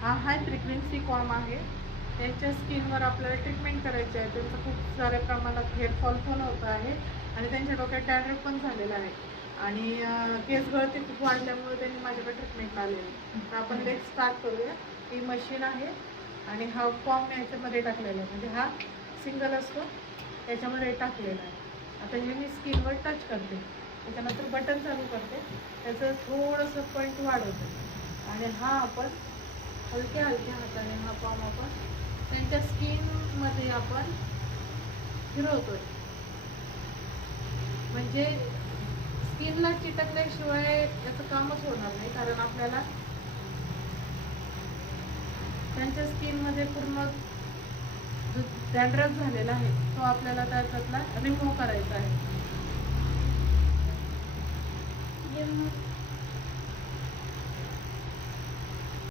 हा high frequency com आहे. त्यांच्या स्किनवर आपल्याला ट्रीटमेंट करायची आहे. त्यांचं खूप साऱ्या प्रमाणात हेअरफॉल पण होत आहे आणि त्यांच्या डोक्यात डॅन्ड्रफ पण झालेला आहे आणि केस गळती खूप वाढल्यामुळे त्यांनी माझ्याकडे ट्रीटमेंट आलेली. तर आपण लेट स्टार्ट करूया. ही मशीन आहे आणि हा कॉम याच्यामध्ये टाकलेला आहे, म्हणजे हा सिंगल असतो त्याच्यामध्ये टाकलेला आहे. आता हे मी स्किनवर टच करते, त्याच्यानंतर बटन चालू करते, त्याचं थोडंसं पॉईंट वाढवते आणि हा आपण हलक्या हलक्या हाताने हा कॉम आपण त्यांच्या स्किनमध्ये आपण फिरवतोय. म्हणजे स्किनला चिटकल्याशिवाय याचं कामच होणार नाही, कारण आपल्याला त्यांच्या स्किनमध्ये पूर्ण जो डॅन्ड्रफ झालेला आहे तो आपल्याला त्याच्यातला रिमूव्ह करायचा आहे.